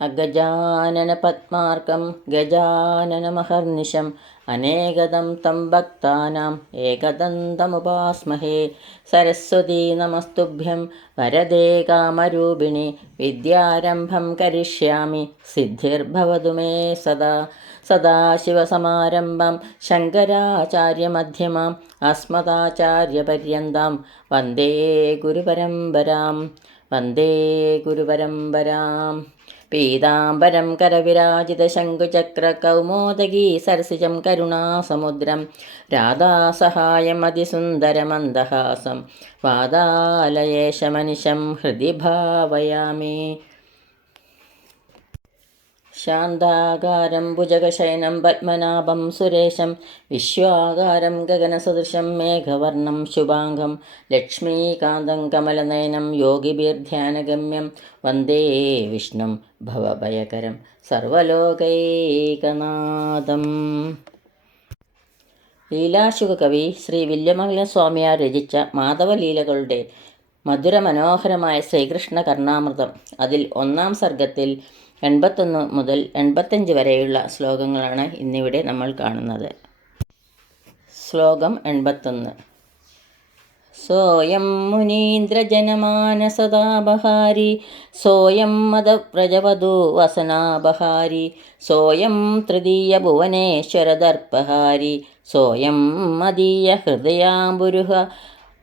അഗജാനന പദ്മാർകം ഗജാനനമഹർനിശം അനേകദം തം ഭക്താനാം ഏകദന്തമുപാസ്മഹേ. സരസ്വതീ നമസ്തുഭ്യം വരദേ കാമരൂപിണി വിദ്യാരംഭം കരിഷ്യാമി സിദ്ധിർഭവതു മേ സദാ. സദാശിവസമാരംഭം ശങ്കരാചാര്യമധ്യമാം അസ്മദാചാര്യപര്യന്താം വന്ദേ ഗുരുപരമ്പരാം. വന്ദേ ഗുരുപരമ്പരാം. പീതാംബരം കരവിരാജിതശംഖുചക്രകൗമോദഗീ സരസിജം കരുണാസമുദ്രം രാധാസഹായം അതിസുന്ദരമന്ദഹാസം വാതാലയേശമനിശം ഹൃദി ഭാവയാമി. ശാന്താകാരം ഭുജഗശയനം പദ്മനാഭം സുരേശം വിശ്വാകാരം ഗഗനസദൃശം മേഘവർണം ശുഭാംഗം ലക്ഷ്മീകാന്തം കമലനയനം യോഗിഭിർധ്യാനഗമ്യം വന്ദേ വിഷ്ണും ഭവഭയകരം സർവലോകൈകനാഥം. ലീലാശുകകവി ശ്രീ വില്യമംഗലം സ്വാമിയാർ രചിച്ച മാധവലീലകളുടെ മധുരമനോഹരമായ ശ്രീകൃഷ്ണ കർണാമൃതം. അതിൽ ഒന്നാം സർഗത്തിൽ 81 മുതൽ 85 വരെയുള്ള ശ്ലോകങ്ങളാണ് ഇന്നിവിടെ നമ്മൾ കാണുന്നത്. ശ്ലോകം 81. സോയം മുനീന്ദ്രജനമാനസദാബഹാരി സോയം മദവ്രജവധൂ വസനാബഹാരി സോയം തൃതീയ ഭുവനേശ്വരദർപ്പഹാരി സോയം മദീയ ഹൃദയാംബുരുഹ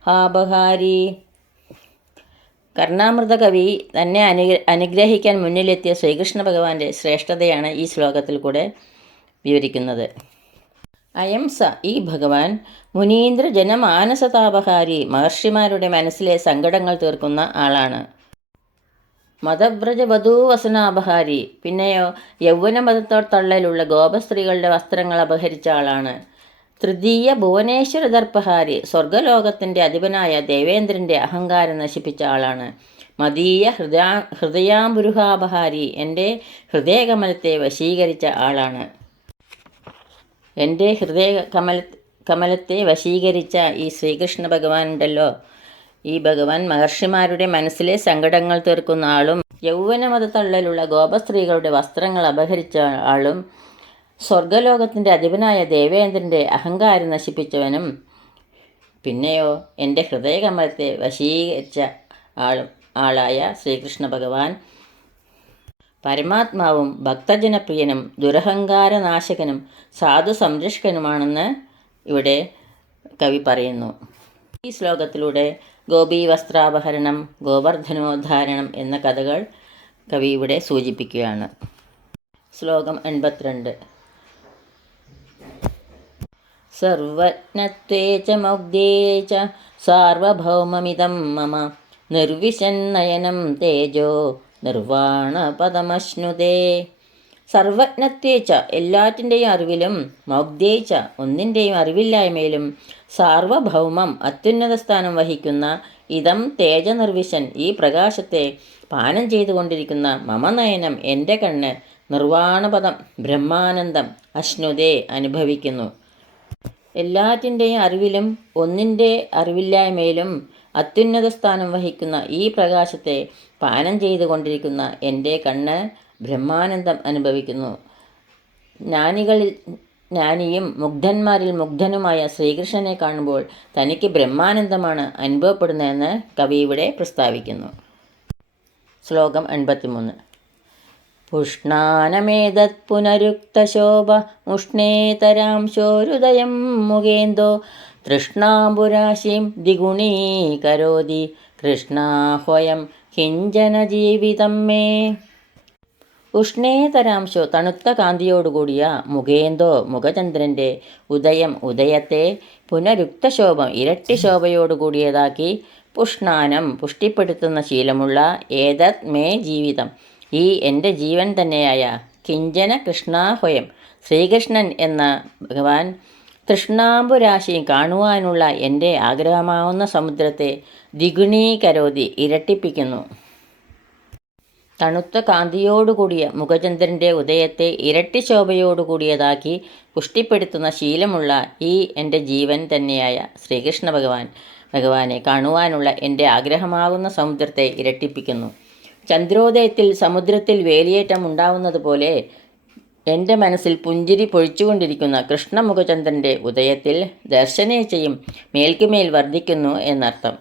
ആബഹാരി. കർണാമൃത കവി തന്നെ അനുഗ്രഹിക്കാൻ മുന്നിലെത്തിയ ശ്രീകൃഷ്ണ ഭഗവാന്റെ ശ്രേഷ്ഠതയാണ് ഈ ശ്ലോകത്തിൽ കൂടെ വിവരിക്കുന്നത്. അയം സ, ഈ ഭഗവാൻ, മുനീന്ദ്ര ജനമാനസതാപഹാരി, മഹർഷിമാരുടെ മനസ്സിലെ സങ്കടങ്ങൾ തീർക്കുന്ന ആളാണ്. മതവ്രജ വധൂവസനാപഹാരി, പിന്നെയോ യൗവനമതത്തോടത്തള്ളലുള്ള ഗോപസ്ത്രീകളുടെ വസ്ത്രങ്ങൾ അപഹരിച്ച ആളാണ്. തൃതീയ ഭുവനേശ്വര ദർപ്പഹാരി, സ്വർഗലോകത്തിൻ്റെ അധിപനായ ദേവേന്ദ്രൻ്റെ അഹങ്കാരം നശിപ്പിച്ച ആളാണ്. മദീയ ഹൃദയാംബുരുഹാപഹാരി, എൻ്റെ ഹൃദയകമലത്തെ വശീകരിച്ച ആളാണ്. എൻ്റെ കമലത്തെ വശീകരിച്ച ഈ ശ്രീകൃഷ്ണ ഭഗവാൻ ഉണ്ടല്ലോ, ഈ ഭഗവാൻ മഹർഷിമാരുടെ മനസ്സിലെ സങ്കടങ്ങൾ തീർക്കുന്ന ആളും യൗവനമതത്തള്ളലുള്ള ഗോപസ്ത്രീകളുടെ വസ്ത്രങ്ങൾ അപഹരിച്ച ആളും സ്വർഗലോകത്തിൻ്റെ അധിപനായ ദേവേന്ദ്രൻ്റെ അഹങ്കാരം നശിപ്പിച്ചവനും പിന്നെയോ എൻ്റെ ഹൃദയകമലത്തെ വശീകരിച്ച ആളായ ശ്രീകൃഷ്ണ ഭഗവാൻ പരമാത്മാവും ഭക്തജനപ്രിയനും ദുരഹങ്കാരനാശകനും സാധു സംരക്ഷകനുമാണെന്ന് ഇവിടെ കവി പറയുന്നു. ഈ ശ്ലോകത്തിലൂടെ ഗോപീ വസ്ത്രാപഹരണം, ഗോവർദ്ധനോദ്ധാരണം എന്ന കഥകൾ കവി ഇവിടെ സൂചിപ്പിക്കുകയാണ്. ശ്ലോകം 82. സർവജ്ഞത്വേ ച മൗഗ്ധ്യേ ച സാർവഭൗമമിദം മമ നിർവിശന്നയനം തേജോ നിർവാണപദമശ്നുതേ. സർവജ്ഞത്വേ ച, എല്ലാറ്റിൻ്റെയും അറിവിലും, മൗഗ്ധ്യേ ച, ഒന്നിൻ്റെയും അറിവില്ലായ്മയിലും, സാർവഭൗമം, അത്യുന്നത സ്ഥാനം വഹിക്കുന്ന, ഇതം തേജനിർവിശൻ, ഈ പ്രകാശത്തെ പാനം ചെയ്തുകൊണ്ടിരിക്കുന്ന, മമനയനം, എൻ്റെ കണ്ണ്, നിർവാണപദം, ബ്രഹ്മാനന്ദം, അശ്നുതേ, അനുഭവിക്കുന്നു. എല്ലാറ്റിൻ്റെയും അറിവിലും ഒന്നിൻ്റെ അറിവില്ലായ്മയിലും അത്യുന്നത സ്ഥാനം വഹിക്കുന്ന ഈ പ്രകാശത്തെ പാനം ചെയ്തുകൊണ്ടിരിക്കുന്ന എൻ്റെ കണ്ണ് ബ്രഹ്മാനന്ദം അനുഭവിക്കുന്നു. ജ്ഞാനികളിൽ ജ്ഞാനിയും മുഗ്ധന്മാരിൽ മുഗ്ധനുമായ ശ്രീകൃഷ്ണനെ കാണുമ്പോൾ തനിക്ക് ബ്രഹ്മാനന്ദമാണ് അനുഭവപ്പെടുന്നതെന്ന് കവി ഇവിടെ പ്രസ്താവിക്കുന്നു. ശ്ലോകം 83. പുഷ്ണാനമേതത് പുനരുക്തശോഭ മുഷ്ണേതരാംശോരുദയം മുഖേന്തോ തൃഷ്ണാംബുരാശിം ദ്വിഗുണീകരോതി കൃഷ്ണാഹ്വയം കിഞ്ചന ജീവിതം മേ. ഉഷ്ണേതരാംശോ, തണുത്ത കാന്തിയോടുകൂടിയ, മുഖേന്തോ, മുഖചന്ദ്രൻ്റെ, ഉദയം, ഉദയത്തെ, പുനരുക്തശോഭം, ഇരട്ടി ശോഭയോടുകൂടിയതാക്കി, പുഷ്ണാനം, പുഷ്ടിപ്പെടുത്തുന്ന ശീലമുള്ള, ഏതത് മേ ജീവിതം, ഈ എൻ്റെ ജീവൻ തന്നെയായ, കിഞ്ചന കൃഷ്ണാഹ്വയം, ശ്രീകൃഷ്ണൻ എന്ന ഭഗവാൻ, തൃഷ്ണാംബുരാശിയും, കാണുവാനുള്ള എൻ്റെ ആഗ്രഹമാവുന്ന സമുദ്രത്തെ, ദ്വിഗുണീകരോതി, ഇരട്ടിപ്പിക്കുന്നു. തണുത്ത കാന്തിയോടുകൂടിയ മുഖചന്ദ്രൻ്റെ ഉദയത്തെ ഇരട്ടി ശോഭയോടുകൂടിയതാക്കി പുഷ്ടിപ്പെടുത്തുന്ന ശീലമുള്ള ഈ എൻ്റെ ജീവൻ തന്നെയായ ശ്രീകൃഷ്ണ ഭഗവാനെ കാണുവാനുള്ള എൻ്റെ ആഗ്രഹമാകുന്ന സമുദ്രത്തെ ഇരട്ടിപ്പിക്കുന്നു. ചന്ദ്രോദയത്തിൽ സമുദ്രത്തിൽ വേലിയേറ്റം ഉണ്ടാവുന്നത് പോലെ എൻ്റെ മനസ്സിൽ പുഞ്ചിരി പൊഴിച്ചുകൊണ്ടിരിക്കുന്ന കൃഷ്ണമുഖചന്ദ്രൻ്റെ ഉദയത്തിൽ ദർശനേച്ഛയും മേൽക്കുമേൽ വർദ്ധിക്കുന്നു എന്നർത്ഥം.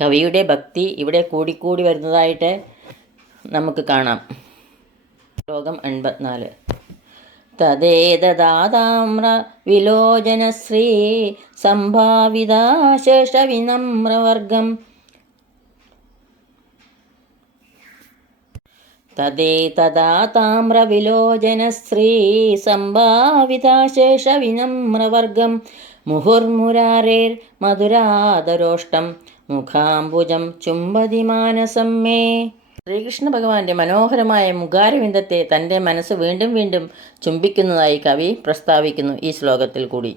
കവിയുടെ ഭക്തി ഇവിടെ കൂടിക്കൂടി വരുന്നതായിട്ട് നമുക്ക് കാണാം. ശ്ലോകം 84. തദേതദാതാമ്ര വിലോചനശ്രീ സംഭാവിതാശേഷവിനമ്രവർഗം തദേതദാതാമ്രവിലോചനശ്രീ സംഭാവിതാശേഷവിനമ്രവർഗം മുഹുർമുരാരേർ മധുരാദരോഷ്ടം മുഖാംബുജം ചുംബതി മാനസം മേ. ശ്രീകൃഷ്ണ ഭഗവാന്റെ മനോഹരമായ മുഖാരവിന്ദത്തെ തൻ്റെ മനസ്സ് വീണ്ടും വീണ്ടും ചുംബിക്കുന്നതായി കവി പ്രസ്താവിക്കുന്നു ഈ ശ്ലോകത്തിൽ കൂടി.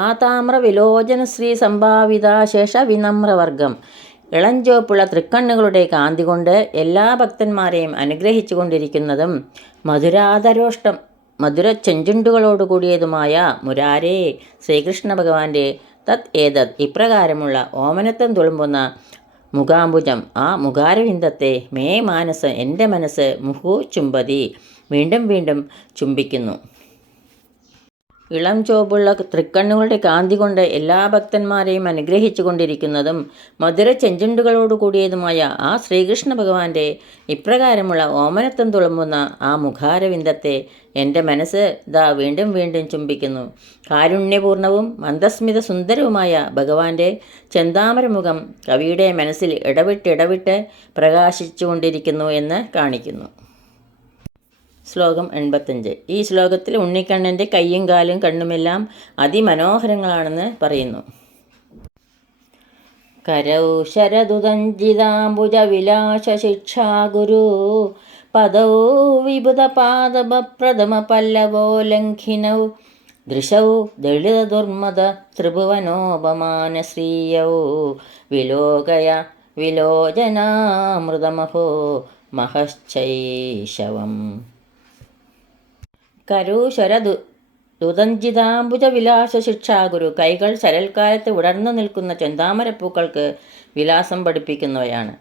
ആ താമ്ര വിലോചനശ്രീ സംഭാവിത ശേഷ വിനമ്രവർഗം. ഇളഞ്ചോപ്പുള്ള തൃക്കണ്ണുകളുടെ കാന്തി കൊണ്ട് എല്ലാ ഭക്തന്മാരെയും അനുഗ്രഹിച്ചു കൊണ്ടിരിക്കുന്നതും മധുരാധരോഷ്ടം മധുര ചെഞ്ചുണ്ടുകളോടുകൂടിയതുമായ മുരാരേ ശ്രീകൃഷ്ണ ഭഗവാന്റെ തത് ഏതത് ഇപ്രകാരമുള്ള ഓമനത്വം തുളുമ്പുന്ന മുഖാംബുജം ആ മുഖാരവിന്ദത്തെ മേ മാനസ് എൻ്റെ മനസ്സ് മുഹു ചുംബതി വീണ്ടും വീണ്ടും ചുംബിക്കുന്നു. ഇളം ചോപ്പുള്ള തൃക്കണ്ണുകളുടെ കാന്തി കൊണ്ട് എല്ലാ ഭക്തന്മാരെയും അനുഗ്രഹിച്ചു കൊണ്ടിരിക്കുന്നതും മധുര ചെഞ്ചുണ്ടുകളോട് കൂടിയതുമായ ആ ശ്രീകൃഷ്ണ ഭഗവാന്റെ ഇപ്രകാരമുള്ള ഓമനത്വം തുളുമ്പുന്ന ആ മുഖാരവിന്ദത്തെ എൻ്റെ മനസ്സ് ദാ വീണ്ടും വീണ്ടും ചുംബിക്കുന്നു. കാരുണ്യപൂർണവും മന്ദസ്മിത സുന്ദരവുമായ ഭഗവാന്റെ ചെന്താമരമുഖം കവിയുടെ മനസ്സിൽ ഇടവിട്ട് പ്രകാശിച്ചു കൊണ്ടിരിക്കുന്നു എന്ന് കാണിക്കുന്നു. ശ്ലോകം 85. ഈ ശ്ലോകത്തിൽ ഉണ്ണിക്കണ്ണൻ്റെ കയ്യും കാലും കണ്ണുമെല്ലാം അതിമനോഹരങ്ങളാണെന്ന് പറയുന്നു. കരൗ ശരദുദഞ്ജിതാംബുജ വിലാസ ശിക്ഷാ ഗുരു പദൗ വിബുധ പാദപ പ്രഥമ പല്ലവോ ലംഘിനൗ ദൃശൗ ദളിത ദുർമദ ത്രിഭുവനോപമാന ശ്രീയൗ വിലോകയ വിലോചനാമൃതമഹോ മഹശ്ചൈശവം. കരൂശരദു ദുദഞ്ജിതാംബുജ വിലാസ ശിക്ഷാഗുരു. കൈകൾ ശരൽക്കാലത്ത് ഉടർന്നു നിൽക്കുന്ന ചെന്താമരപ്പൂക്കൾക്ക് വിലാസം പഠിപ്പിക്കുന്നവയാണ്.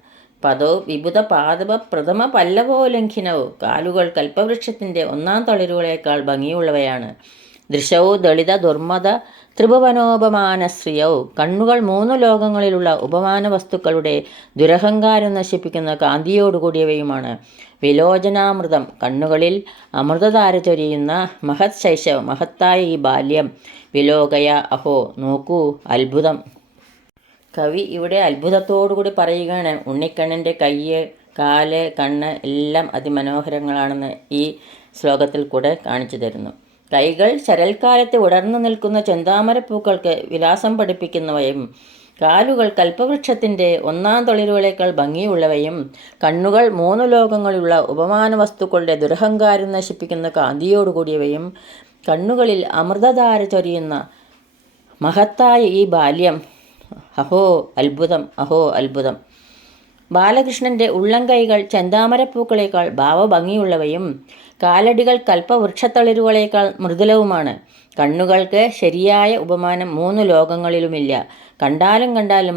പദോ വിബുധ പാദപ പ്രഥമ പല്ലവോ ലംഘിനവും. കാലുകൾ കൽപ്പവൃക്ഷത്തിൻ്റെ ഒന്നാം തളിരുകളേക്കാൾ ഭംഗിയുള്ളവയാണ്. ദൃശവും ദളിത ദുർമദ ത്രിഭുവനോപമാനശ്രിയവും. കണ്ണുകൾ 3 ലോകങ്ങളിലുള്ള ഉപമാന വസ്തുക്കളുടെ ദുരഹങ്കാരം നശിപ്പിക്കുന്ന കാന്തിയോടുകൂടിയവയുമാണ്. വിലോചനാമൃതം. കണ്ണുകളിൽ അമൃതധാര ചൊരിയുന്ന മഹത് ശൈശവം. മഹത്തായ ഈ ബാല്യം. വിലോകയ അഹോ നോക്കൂ അത്ഭുതം. കവി ഇവിടെ അത്ഭുതത്തോടുകൂടി പറയുകയാണ് ഉണ്ണിക്കണ്ണൻ്റെ കയ്യ് കാല് കണ്ണ് എല്ലാം അതിമനോഹരങ്ങളാണെന്ന് ഈ ശ്ലോകത്തിൽ കൂടെ കാണിച്ചു തരുന്നു. കൈകൾ ശരൽക്കാലത്ത് ഉടർന്നു നിൽക്കുന്ന ചെന്താമരപ്പൂക്കൾക്ക് വിലാസം പഠിപ്പിക്കുന്നവയും കാലുകൾ കൽപ്പവൃക്ഷത്തിൻ്റെ ഒന്നാം തളിരുകളേക്കാൾ ഭംഗിയുള്ളവയും കണ്ണുകൾ 3 ലോകങ്ങളിലുള്ള ഉപമാന വസ്തുക്കളുടെ ദുരഹങ്കാരം നശിപ്പിക്കുന്ന കാന്തിയോടുകൂടിയവയും കണ്ണുകളിൽ അമൃതധാര ചൊരിയുന്ന മഹത്തായ ഈ ബാല്യം. അഹോ അത്ഭുതം അഹോ അത്ഭുതം. ബാലകൃഷ്ണൻ്റെ ഉള്ളംകൈകൾ ചെന്താമരപ്പൂക്കളേക്കാൾ ഭാവഭംഗിയുള്ളവയും കാലടികൾ കൽപ്പവൃക്ഷത്തളിരുകളേക്കാൾ മൃദുലവുമാണ്. കണ്ണുകൾക്ക് ശരിയായ ഉപമാനം 3 ലോകങ്ങളിലുമില്ല. കണ്ടാലും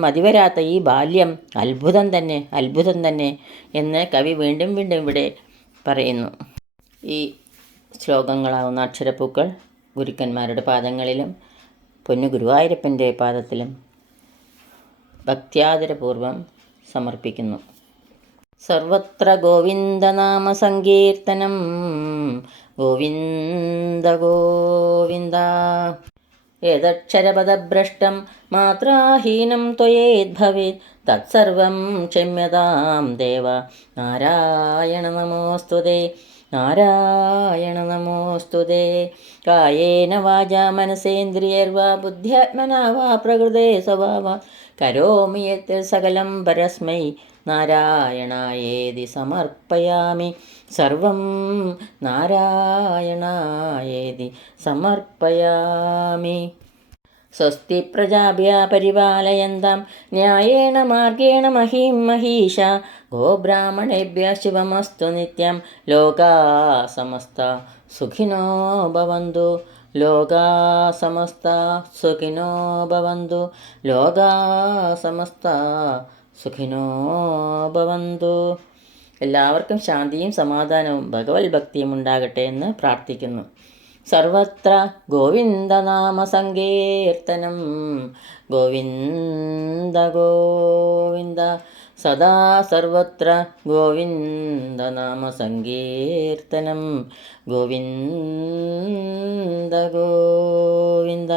മതിവരാത്ത ഈ ബാല്യം അത്ഭുതം തന്നെ അത്ഭുതം തന്നെ എന്ന് കവി വീണ്ടും വീണ്ടും ഇവിടെ പറയുന്നു. ഈ ശ്ലോകങ്ങളാവുന്ന അക്ഷരപ്പൂക്കൾ ഗുരുക്കന്മാരുടെ പാദങ്ങളിലും പൊന്നു ഗുരുവായൂരപ്പൻ്റെ പാദത്തിലും ഭക്ത്യാദരപൂർവം സമർപ്പിക്കുന്നു. സർവത്ര ഗോവിന്ദനാമ സങ്കീർത്തനം ഗോവിന്ദ ഗോവിന്ദ. യദക്ഷരപദഭ്രഷ്ടം മാത്രാഹീനം ത്വയേദ്ഭവേത് തത്സർവം ക്ഷമ്യതാം ദേവ. നാരായണ നമോസ്തുതേ നാരായണ നമോസ്തുതേ. കായേന വാചാ മനസേന്ദ്രിയർവാ ബുദ്ധ്യാത്മനാ വാ പ്രകൃതേ സ്വഭാവാത് കരോമി യത് സകലം പരസ്മൈ നാരായണായേതി സമർപ്പയാമി. സർവം നാരായണായേതി സമർപ്പയാമി. സ്വസ്തി പ്രജാഭ്യ പരിപാലയന്താം ന്യായേന മാർഗേണ മഹീം മഹീഷ. ഗോബ്രാഹ്മണേഭ്യ ശുഭമസ്തു നിത്യം. ലോകാ സമസ്ത സുഖിനോ ഭവന്തു. ലോകാ സമസ്ത സുഖിനോ ഭവന്തു. ലോകാ സമസ്ത സുഖിനോ ഭവന്തു. എല്ലാവർക്കും ശാന്തിയും സമാധാനവും ഭഗവത് ഭക്തിയും ഉണ്ടാകട്ടെ എന്ന് പ്രാർത്ഥിക്കുന്നു. സർവത്ര ഗോവിന്ദനാമ സങ്കീർത്തനം. ഗോവിന്ദ ഗോവിന്ദ സദാ സർവത്ര ഗോവിന്ദനാമ സങ്കീർത്തനം. ഗോവിന്ദ ഗോവിന്ദ.